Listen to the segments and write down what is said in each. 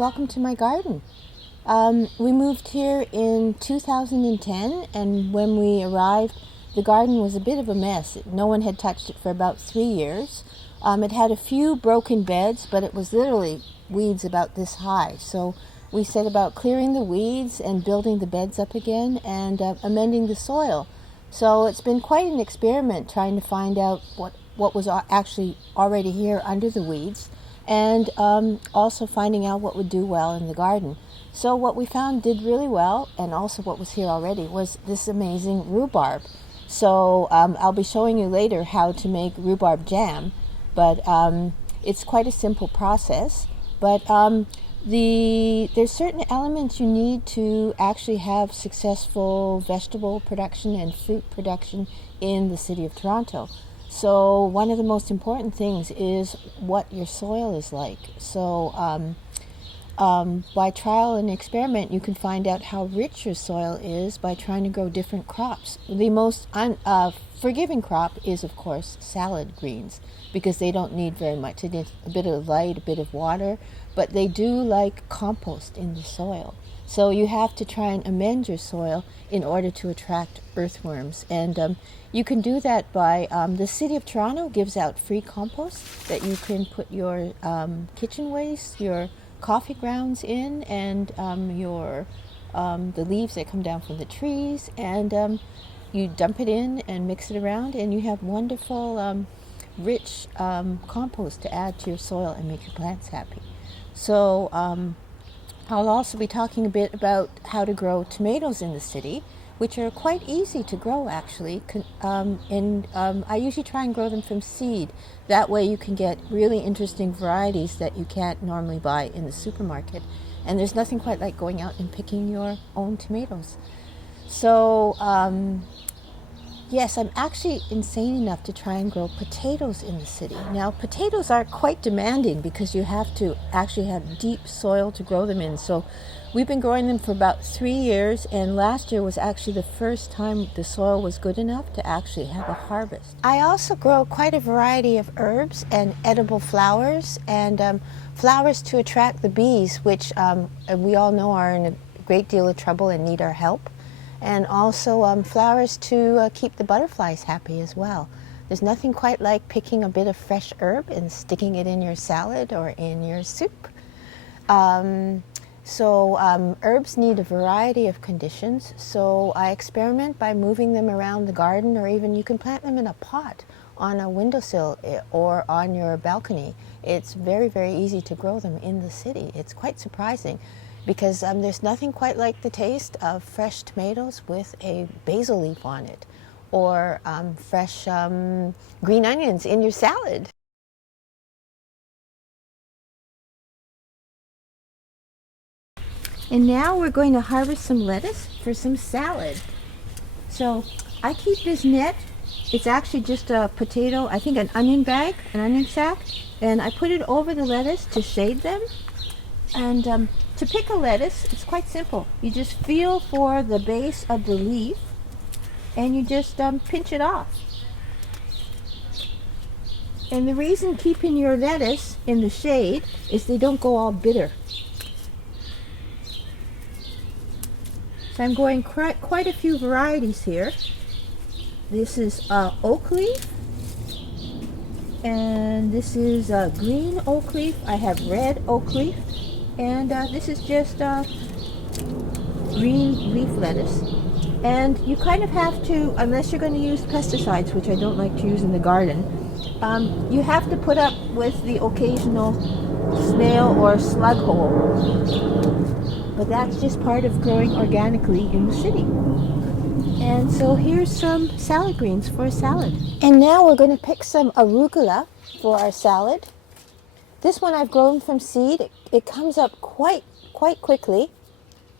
welcome to my garden. We moved here in 2010, and when we arrived, the garden was a bit of a mess. No one had touched it for about 3 years. It had a few broken beds, but it was literally weeds about this high. So we set about clearing the weeds and building the beds up again and amending the soil. So it's been quite an experiment trying to find out what was actually already here under the weeds, and also finding out what would do well in the garden. So what we found did really well, and also what was here already, was this amazing rhubarb. So I'll be showing you later how to make rhubarb jam, but it's quite a simple process. But there's certain elements you need to actually have successful vegetable production and fruit production in the city of Toronto. So one of the most important things is what your soil is like. So by trial and experiment, you can find out how rich your soil is by trying to grow different crops. The most forgiving crop is, of course, salad greens, because they don't need very much. It needs a bit of light, a bit of water, but they do like compost in the soil. So you have to try and amend your soil in order to attract earthworms. And you can do that by, the City of Toronto gives out free compost that you can put your kitchen waste, your coffee grounds in, and the leaves that come down from the trees, and you dump it in and mix it around, and you have wonderful rich compost to add to your soil and make your plants happy. So I'll also be talking a bit about how to grow tomatoes in the city, which are quite easy to grow actually. I usually try and grow them from seed. That way you can get really interesting varieties that you can't normally buy in the supermarket. And there's nothing quite like going out and picking your own tomatoes. So yes, I'm actually insane enough to try and grow potatoes in the city. Now, potatoes are quite demanding because you have to actually have deep soil to grow them in. So we've been growing them for about 3 years, and last year was actually the first time the soil was good enough to actually have a harvest. I also grow quite a variety of herbs and edible flowers, and flowers to attract the bees, which we all know are in a great deal of trouble and need our help. And also flowers to keep the butterflies happy as well. There's nothing quite like picking a bit of fresh herb and sticking it in your salad or in your soup. Herbs need a variety of conditions, so I experiment by moving them around the garden, or even you can plant them in a pot on a windowsill or on your balcony. It's very, very easy to grow them in the city. It's quite surprising, because there's nothing quite like the taste of fresh tomatoes with a basil leaf on it, or fresh green onions in your salad. And now we're going to harvest some lettuce for some salad. So I keep this net. It's actually just a potato, I think an onion bag, an onion sack, and I put it over the lettuce to shade them. And to pick a lettuce, it's quite simple. You just feel for the base of the leaf, and you just pinch it off. And the reason keeping your lettuce in the shade is they don't go all bitter. So I'm going quite a few varieties here. This is oak leaf, and this is green oak leaf. I have red oak leaf, and this is just green leaf lettuce. And you kind of have to, unless you're going to use pesticides, which I don't like to use in the garden, you have to put up with the occasional snail or slug hole. But that's just part of growing organically in the city. And so here's some salad greens for a salad. And now we're going to pick some arugula for our salad. This one I've grown from seed. It comes up quite quickly.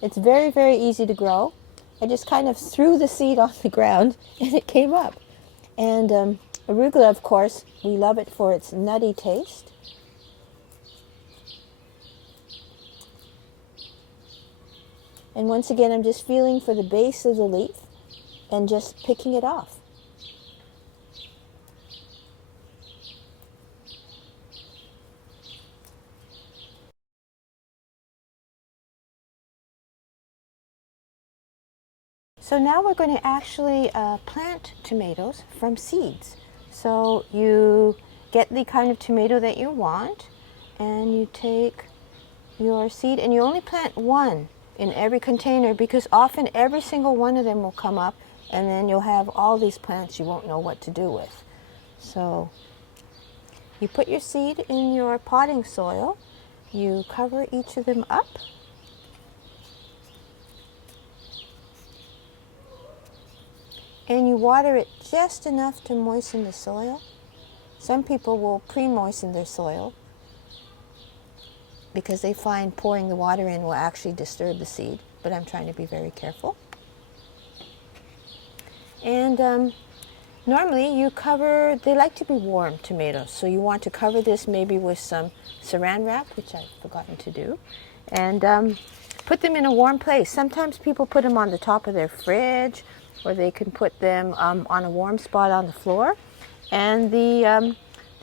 It's very, very easy to grow. I just kind of threw the seed on the ground and it came up. And arugula, of course, we love it for its nutty taste. And once again, I'm just feeling for the base of the leaf and just picking it off. So now we're going to actually plant tomatoes from seeds. So you get the kind of tomato that you want, and you take your seed, and you only plant one in every container, because often every single one of them will come up, and then you'll have all these plants you won't know what to do with. So you put your seed in your potting soil, you cover each of them up, and you water it just enough to moisten the soil. Some people will pre-moisten their soil because they find pouring the water in will actually disturb the seed, but I'm trying to be very careful. And normally you cover, they like to be warm, tomatoes, so you want to cover this maybe with some saran wrap, which I've forgotten to do, and put them in a warm place. Sometimes people put them on the top of their fridge, or they can put them on a warm spot on the floor, and the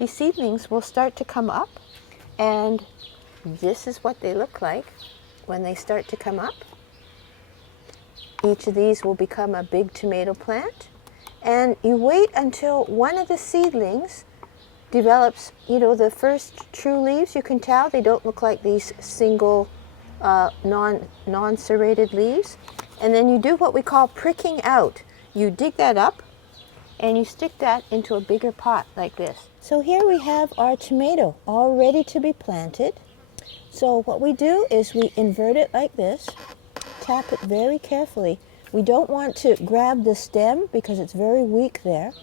seedlings will start to come up, and this is what they look like when they start to come up. Each of these will become a big tomato plant, and you wait until one of the seedlings develops, you know, the first true leaves. You can tell they don't look like these single non-serrated leaves. And then you do what we call pricking out. You dig that up and you stick that into a bigger pot like this. So here we have our tomato all ready to be planted. So what we do is we invert it like this, tap it very carefully. We don't want to grab the stem because it's very weak there.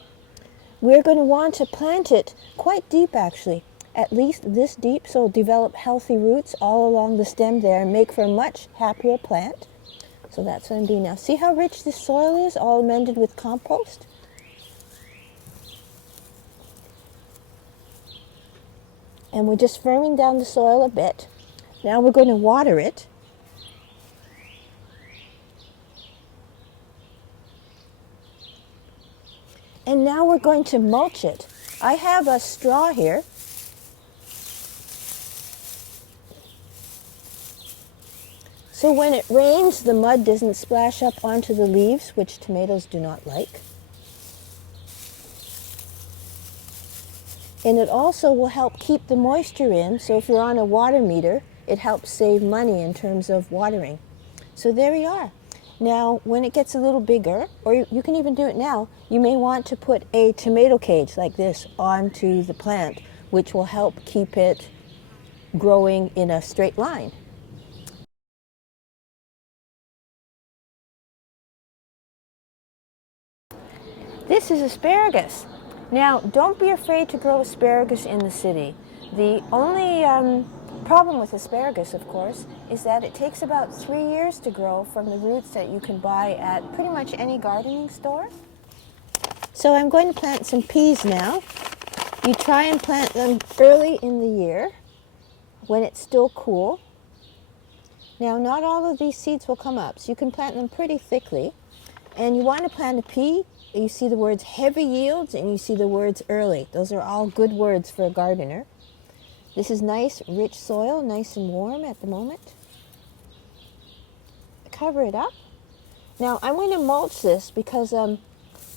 We're going to want to plant it quite deep, actually, at least this deep, so it'll develop healthy roots all along the stem there and make for a much happier plant. So that's what I'm doing now. See how rich this soil is, all amended with compost? And we're just firming down the soil a bit. Now we're going to water it. And now we're going to mulch it. I have a straw here. So when it rains, the mud doesn't splash up onto the leaves, which tomatoes do not like. And it also will help keep the moisture in, so if you're on a water meter, it helps save money in terms of watering. So there we are. Now, when it gets a little bigger, or you can even do it now, you may want to put a tomato cage like this onto the plant, which will help keep it growing in a straight line. This is asparagus. Now, don't be afraid to grow asparagus in the city. The only problem with asparagus, of course, is that it takes about 3 years to grow from the roots that you can buy at pretty much any gardening store. So I'm going to plant some peas now. You try and plant them early in the year when it's still cool. Now, not all of these seeds will come up, so you can plant them pretty thickly. And you want to plant a pea. You see the words heavy yields and you see the words early. Those are all good words for a gardener. This is nice, rich soil, nice and warm at the moment. Cover it up. Now I'm going to mulch this because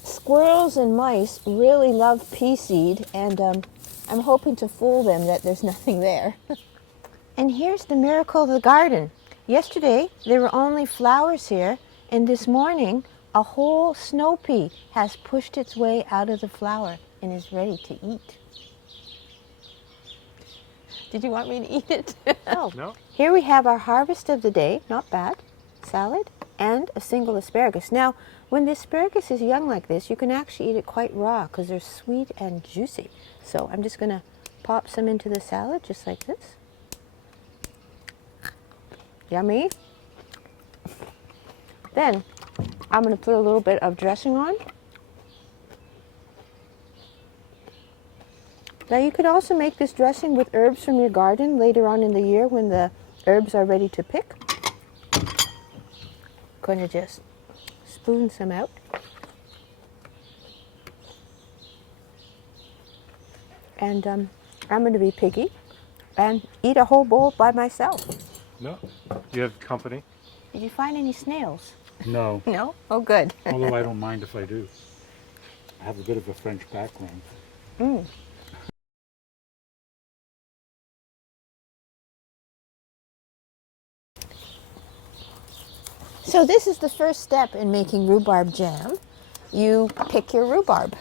squirrels and mice really love pea seed, and I'm hoping to fool them that there's nothing there. And here's the miracle of the garden. Yesterday there were only flowers here, and this morning a whole snow pea has pushed its way out of the flower and is ready to eat. Did you want me to eat it? Oh. No. Here we have our harvest of the day, not bad, salad, and a single asparagus. Now, when the asparagus is young like this, you can actually eat it quite raw because they're sweet and juicy. So I'm just going to pop some into the salad just like this. Yummy. Then I'm going to put a little bit of dressing on. Now you could also make this dressing with herbs from your garden later on in the year when the herbs are ready to pick. Going to just spoon some out. And I'm going to be piggy and eat a whole bowl by myself. No, you have company. Did you find any snails? No, No? Oh, good. although I don't mind if I do. I have a bit of a French background. Mm. So this is the first step in making rhubarb jam. You pick your rhubarb.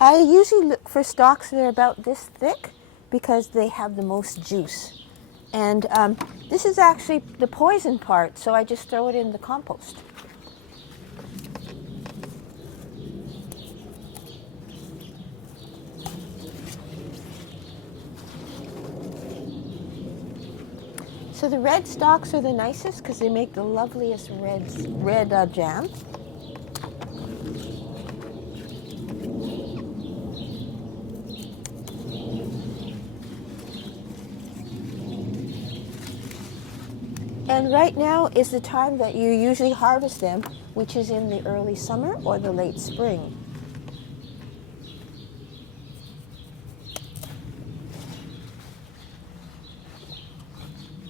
I usually look for stalks that are about this thick because they have the most juice. And this is actually the poison part, so I just throw it in the compost. So the red stalks are the nicest because they make the loveliest red jam. And right now is the time that you usually harvest them, which is in the early summer or the late spring.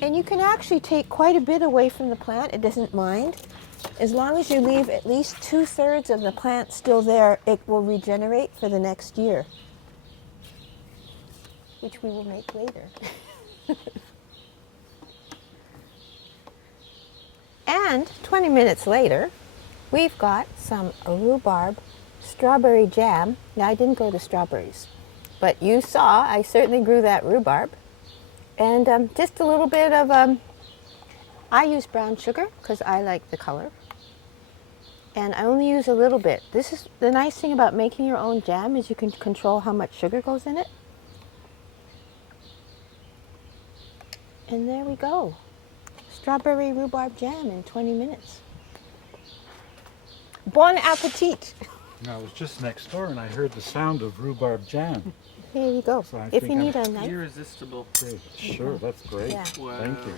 And you can actually take quite a bit away from the plant. It doesn't mind. As long as you leave at least 2/3 of the plant still there, it will regenerate for the next year, which we will make later. And 20 minutes later, we've got some rhubarb strawberry jam. Now, I didn't grow the strawberries, but you saw I certainly grew that rhubarb. And just a little bit of, I use brown sugar because I like the color. And I only use a little bit. This is the nice thing about making your own jam is you can control how much sugar goes in it. And there we go. Strawberry rhubarb jam in 20 minutes. Bon appetit! I was just next door and I heard the sound of rhubarb jam. Here you go. So If you need a knife, Irresistible. Great. Sure, that's great. Yeah. Wow. Thank you.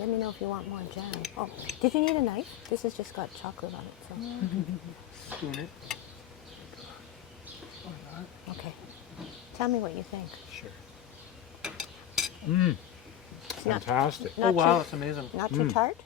let me know if you want more jam. Oh, did you need a knife? This has just got chocolate on it. So. Spoon it. Okay. Tell me what you think. Sure. Mmm. It's not, Fantastic. not Oh wow, too, that's amazing. not too tart?